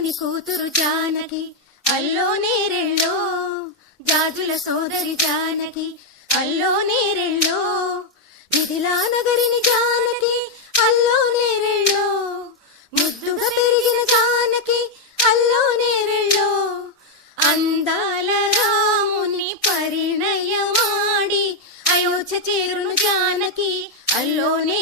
జనకుని కూతురు జానకి అల్లో నేరెళ్ళో, జాజుల సోదరి జానకి అల్లో నేరెళ్ళో, మిథిలా నగరిని జానకి అల్లో నేరెళ్ళో, ముద్దుగా పెరిగిన జానకి అల్లో నేరెళ్ళో, అందాల రాముని పరిణయమాడి అయోధ్య చేరును జానకి అల్లోనే